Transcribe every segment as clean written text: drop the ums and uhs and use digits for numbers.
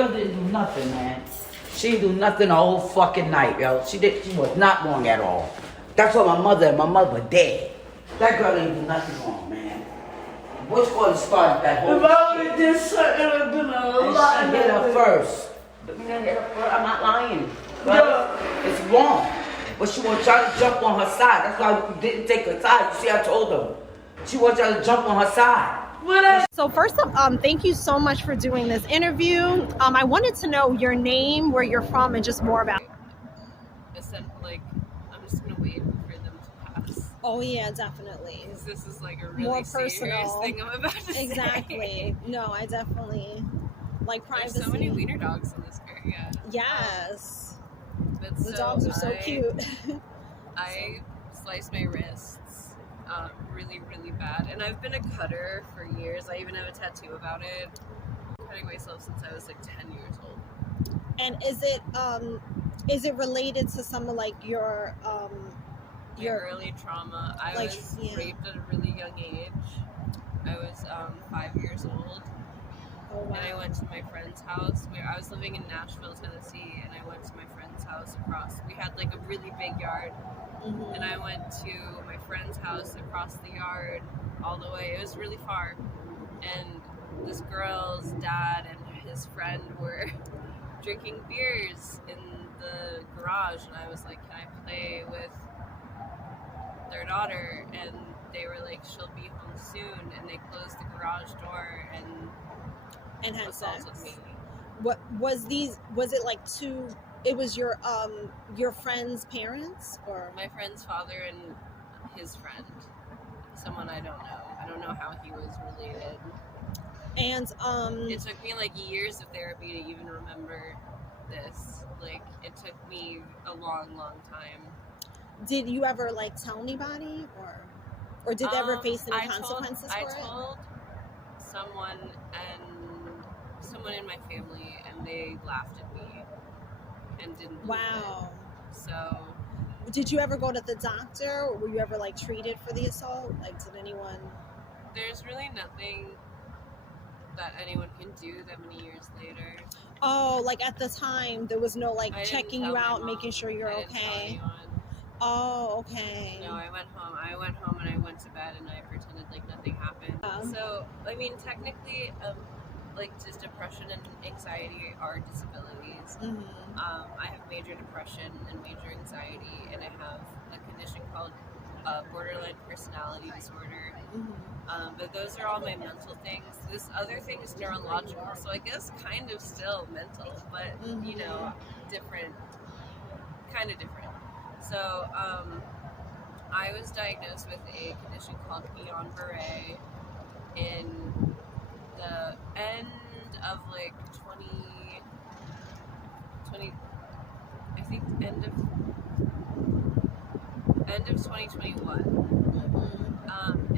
girl didn't do nothing, man. She didn't do nothing the whole fucking night, yo. She was not wrong at all. That's what my mother were dead. That girl didn't do nothing wrong, man. Which one started that whole shit? If I would did something, it would have been a lot. She hit her first. I'm not lying. No. It's wrong. But she was trying to jump on her side. That's why we didn't take her side. You see, I told her. She was trying to jump on her side. So first, thank you so much for doing this interview. I wanted to know your name, where you're from, and just more about. Like, I'm just gonna wait for them to pass. Oh yeah, definitely. Because this is like a really more serious personal thing I'm about to say. Exactly. No, I definitely like privacy. There's so many wiener dogs in this area. Yes. The So dogs are so cute. I sliced my wrists really, really bad. And I've been a cutter for years. I even have a tattoo about it. I'm cutting myself since I was like 10 years old. And is it related to some of like your early trauma? I like, was raped at a really young age. I was 5 years old. Oh, wow. And I went to my friend's house. I was living in Nashville, Tennessee, and I went to my friend's house across. We had like a really big yard. Mm-hmm. And I went to my friend's house across the yard all the way. It was really far. And this girl's dad and his friend were drinking beers in the garage. And I was like, can I play with their daughter? And they were like, she'll be home soon. And they closed the garage door and had assaulted sex. me. What was it like two? It was your friend's parents, or My friend's father and his friend. Someone I don't know. I don't know how he was related. and It took me like years of therapy to even remember this. Like, it took me a long, long time. did you ever like tell anybody, or did they ever face any consequences for it? I told someone in my family, and they laughed at me and didn't believe Wow. it. So, Did you ever go to the doctor, or were you ever like treated for the assault? Like, did anyone? there's really nothing that anyone can do that many years later. Oh, like at the time there was no like I didn't checking tell you my out, mom. making sure you're I didn't tell okay. anyone. Oh, okay. No, I went home. And I went to bed and I pretended like nothing happened. So, I mean, technically, like, just depression and anxiety are disabilities. Mm-hmm. I have major depression and major anxiety, and I have a condition called borderline personality disorder. Mm-hmm. But those are all my mental things. This other thing is neurological, so I guess kind of still mental, but, you know, different, kind of different. So, I was diagnosed with a condition called Guillain-Barré in the end of like 2020, I think end of 2021.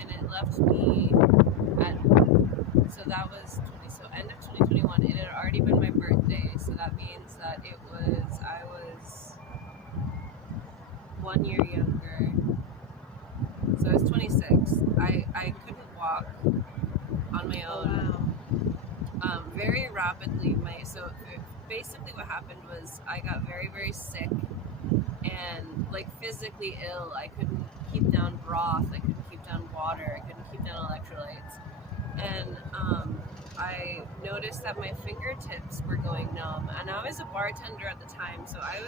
And it left me at, so that was end of 2021. It had already been my birthday, so that means that I was 1 year younger. So I was 26. I couldn't walk on my own. Wow. Very rapidly. So basically what happened was I got very, very sick and like physically ill. I couldn't keep down broth. I couldn't keep down water. I couldn't keep down electrolytes. And I noticed that my fingertips were going numb. And I was a bartender at the time, so I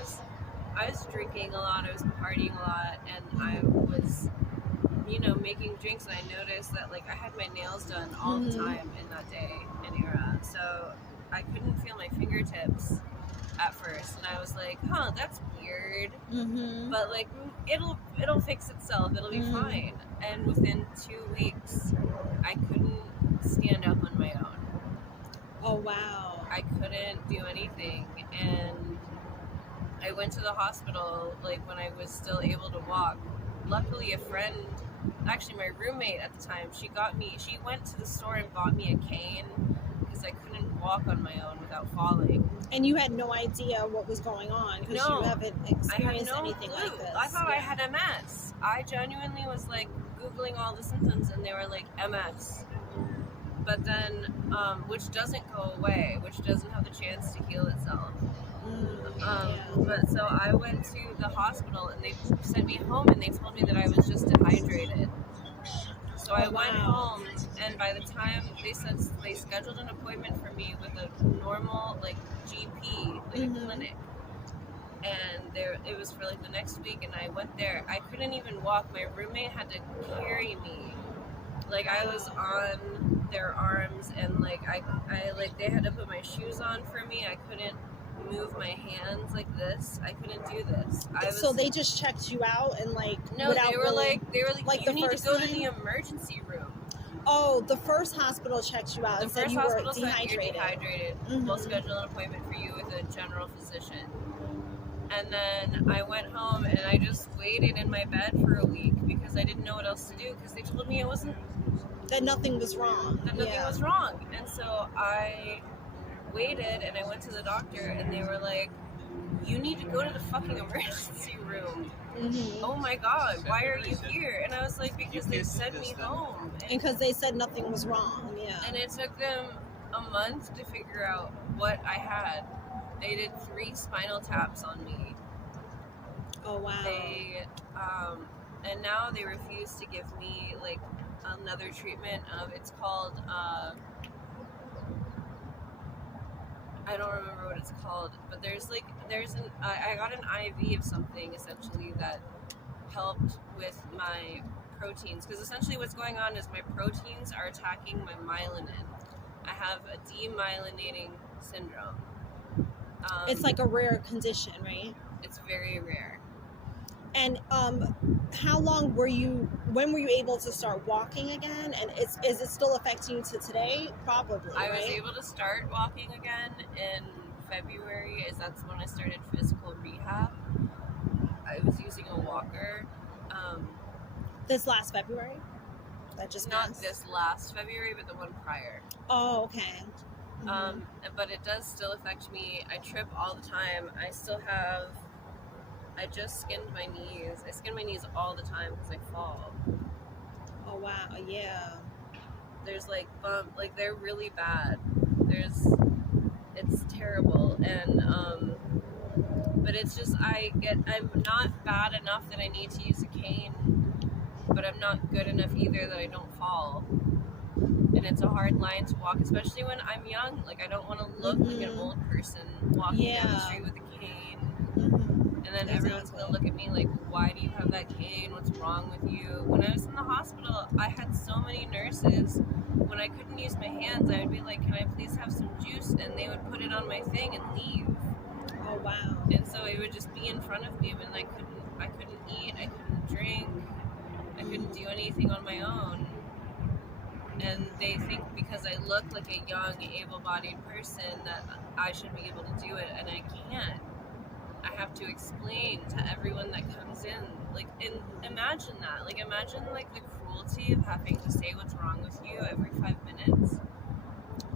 was drinking a lot, I was partying a lot, and I was, you know, making drinks, and I noticed that, like, I had my nails done all the time in that day and era, so I couldn't feel my fingertips at first, and I was like, huh, that's weird, but, like, it'll fix itself, it'll be fine, and within 2 weeks, I couldn't stand up on my own. Oh, wow. I couldn't do anything, and I went to the hospital, like, when I was still able to walk. Luckily, a friend, actually my roommate at the time, she went to the store and bought me a cane because I couldn't walk on my own without falling. And you had no idea what was going on because you haven't experienced anything clue. like this. I thought I had MS. I genuinely was, like, Googling all the symptoms, and they were like, MS. but then, which doesn't go away, which doesn't have the chance to heal itself. But so I went to the hospital and they sent me home and they told me that I was just dehydrated. So I went home, and by the time they said they scheduled an appointment for me with a normal like GP, like a clinic, and it was for like the next week, and I went there. I couldn't even walk. My roommate had to carry me, like I was on their arms, and like I like they had to put my shoes on for me. I couldn't move my hands like this. I couldn't do this. So they just checked you out and like no, they were like you need to go to the time? emergency room. Oh, the first hospital checked you out and said you were dehydrated. We'll schedule an appointment for you with a general physician. And then I went home and I just waited in my bed for a week because I didn't know what else to do because they told me that nothing was wrong. Was wrong. And so I waited and I went to the doctor and they were like, you need to go to the fucking emergency room. Oh my god, why are you here? And I was like, because they sent me home. And because they said nothing was wrong. And it took them a month to figure out what I had. They did 3 spinal taps on me. Oh wow. They and now they refuse to give me like another treatment of it's called I don't remember what it's called, but I got an IV of something essentially that helped with my proteins, because essentially what's going on is my proteins are attacking my myelin. I have a demyelinating syndrome. It's like a rare condition, right? It's very rare. And how long when were you able to start walking again? And is it still affecting you to today? Probably, I was able to start walking again in February, as that's when I started physical rehab. I was using a walker. This last February? That just Not passed? this last February, but the one prior. Oh, okay. But it does still affect me. I trip all the time. I just skinned my knees. I skin my knees all the time because I fall. Oh wow, yeah. There's like they're really bad. It's terrible, and but it's just I'm not bad enough that I need to use a cane, but I'm not good enough either that I don't fall. And it's a hard line to walk, especially when I'm young. Like I don't want to look like an old person walking down the street with a cane. And then everyone's going to look at me like, why do you have that cane? What's wrong with you? When I was in the hospital, I had so many nurses. When I couldn't use my hands, I would be like, can I please have some juice? And they would put it on my thing and leave. Oh, wow. And so it would just be in front of me, and I couldn't eat, I couldn't drink, I couldn't do anything on my own. And they think because I look like a young, able-bodied person that I should be able to do it, and I can't. I have to explain to everyone that comes in, like, and imagine that. Like, imagine, like, the cruelty of having to say what's wrong with you every 5 minutes.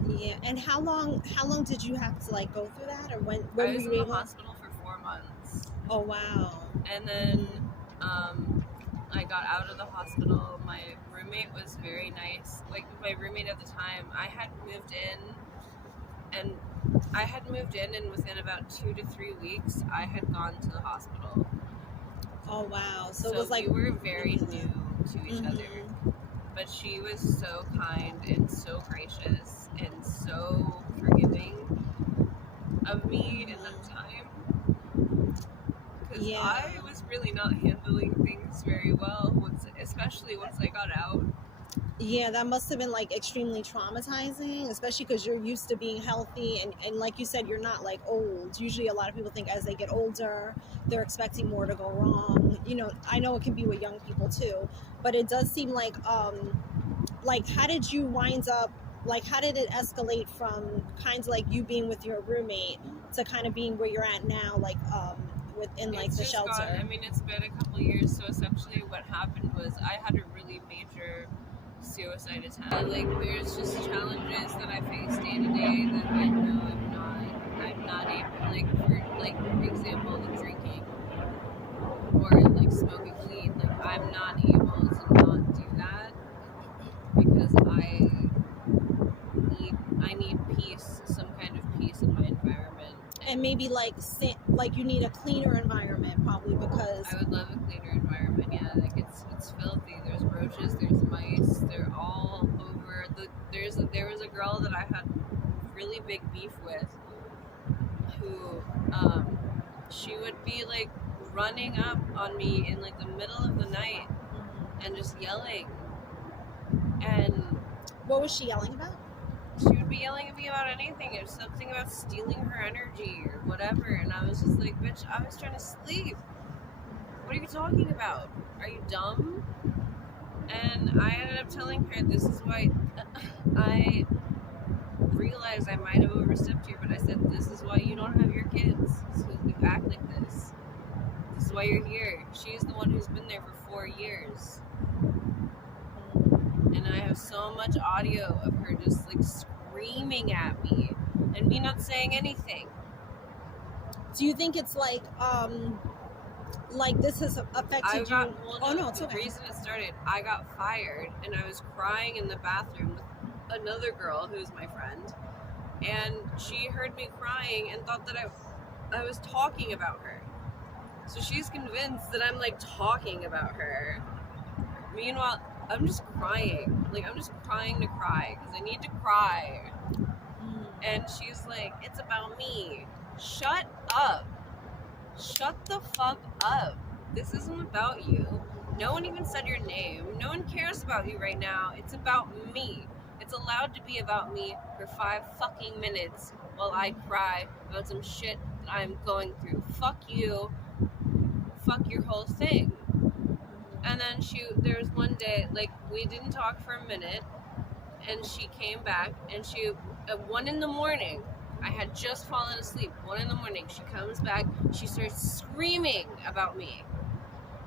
Yeah, and how long did you have to, like, go through that? Or when I was in the hospital for 4 months. Oh, wow. And then, I got out of the hospital. My roommate was very nice. Like, my roommate at the time, I had moved in, and within about 2 to 3 weeks, I had gone to the hospital. Oh, wow. So it was like... we were very new to each other. But she was so kind and so gracious and so forgiving of me in that time. Because I was really not handling things very well, especially once I got out. Yeah, that must have been like extremely traumatizing, especially because you're used to being healthy, and like you said, you're not like old. Usually a lot of people think as they get older, they're expecting more to go wrong. You know, I know it can be with young people too, but it does seem like how did you wind up, like how did it escalate from kind of like you being with your roommate to kind of being where you're at now, like within like the shelter? I mean, it's been a couple years, so essentially what happened was I had a really major suicide attempt. Like, there's just challenges that I face day to day that I know I'm not able, like, for example, the drinking or like smoking weed. Like, I'm not able to not do that because and maybe like you need a cleaner environment probably because I would love a cleaner environment. Yeah, like it's filthy. There's roaches. There's mice. They're all over. There was a girl that I had really big beef with, who she would be like running up on me in like the middle of the night and just yelling. And what was she yelling about? she would be yelling at me about anything. It was something about stealing her energy or whatever. And I was just like, bitch, I was trying to sleep. What are you talking about? Are you dumb? And I ended up telling her, this is why I realized I might have overstepped here, but I said, this is why you don't have your kids. So you act like this. This is why you're here. She's the one who's been there for 4 years. And I have so much audio of her just like screaming at me and me not saying anything. Do you think it's like this has affected you? Oh no, it's okay. The reason it started, I got fired and I was crying in the bathroom with another girl who's my friend, and she heard me crying and thought that I was talking about her. So she's convinced that I'm like talking about her. Meanwhile, I'm just crying. Like, I'm just crying to cry because I need to cry. And she's like, it's about me. Shut up. Shut the fuck up. This isn't about you. No one even said your name. No one cares about you right now. It's about me. It's allowed to be about me for 5 fucking minutes while I cry about some shit that I'm going through. Fuck you. Fuck your whole thing. And then there was one day, like, we didn't talk for a minute, and she came back, and at 1 a.m, I had just fallen asleep. 1 a.m, she comes back, she starts screaming about me.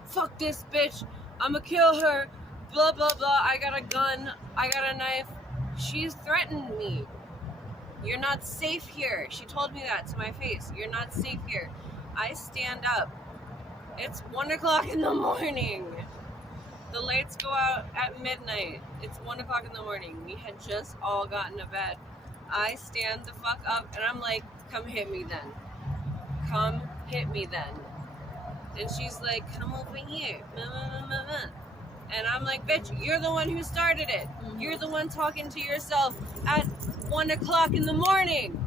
Fuck this bitch, I'ma kill her, blah, blah, blah, I got a gun, I got a knife. She's threatened me. You're not safe here. She told me that to my face. You're not safe here. I stand up. It's 1 o'clock in the morning. The lights go out at midnight. It's 1 o'clock in the morning. We had just all gotten to bed. I stand the fuck up and I'm like, come hit me then. Come hit me then. And she's like, come over here. And I'm like, bitch, you're the one who started it. You're the one talking to yourself at 1 o'clock in the morning.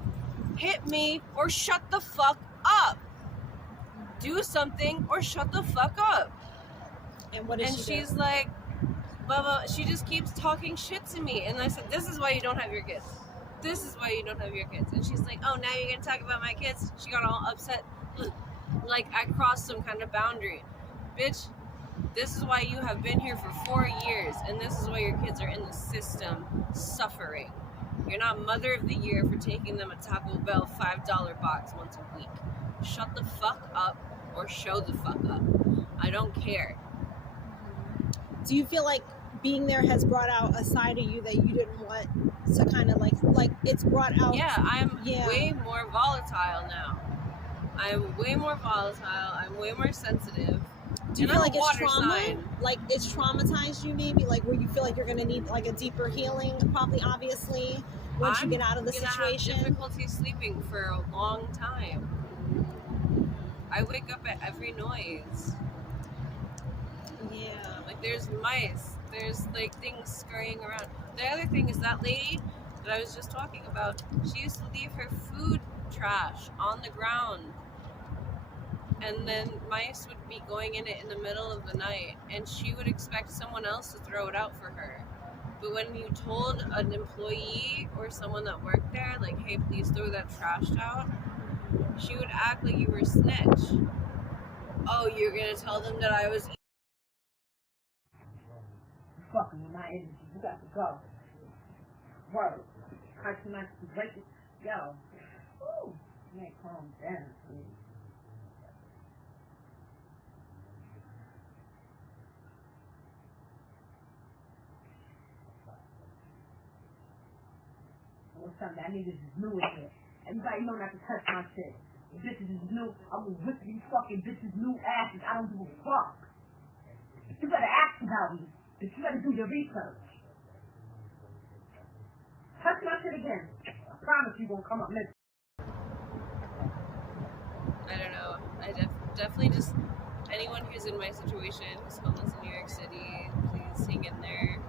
Hit me or shut the fuck up. Do something or shut the fuck up. And what is she's like, blah, blah. She just keeps talking shit to me. And I said, this is why you don't have your kids. This is why you don't have your kids. And she's like, oh, now you're going to talk about my kids? She got all upset. Like I crossed some kind of boundary. Bitch, this is why you have been here for 4 years. And this is why your kids are in the system suffering. You're not Mother of the Year for taking them a Taco Bell $5 box once a week. Shut the fuck up or show the fuck up. I don't care. Do you feel like being there has brought out a side of you that you didn't want to kind of like it's brought out? Yeah, I'm way more volatile now. I'm way more volatile. I'm way more sensitive. Do you feel like it's trauma? Like it's traumatized you maybe? Like where you feel like you're going to need like a deeper healing probably obviously once you get out of the situation? I'm gonna have difficulty sleeping for a long time. I wake up at every noise. Yeah. Like there's mice. There's like things scurrying around. The other thing is that lady that I was just talking about, she used to leave her food trash on the ground. And then mice would be going in it in the middle of the night, and she would expect someone else to throw it out for her. But when you told an employee or someone that worked there, like, hey, please throw that trash out, she would act like you were a snitch. Oh, you're gonna tell them that I was fucking with my energy. You got to go. Word. I cannot break it. Yo. Ooh. Man, calm down, please. What's something I need is new in here. Everybody know not to touch my shit. If bitches is new, I'm gonna whip these fucking bitches new asses. I don't give a fuck. You better ask about me. But you better do your research. Touch my shit again. I promise you won't come up missing. I don't know. I definitely just anyone who's in my situation, who's homeless in New York City, please hang in there.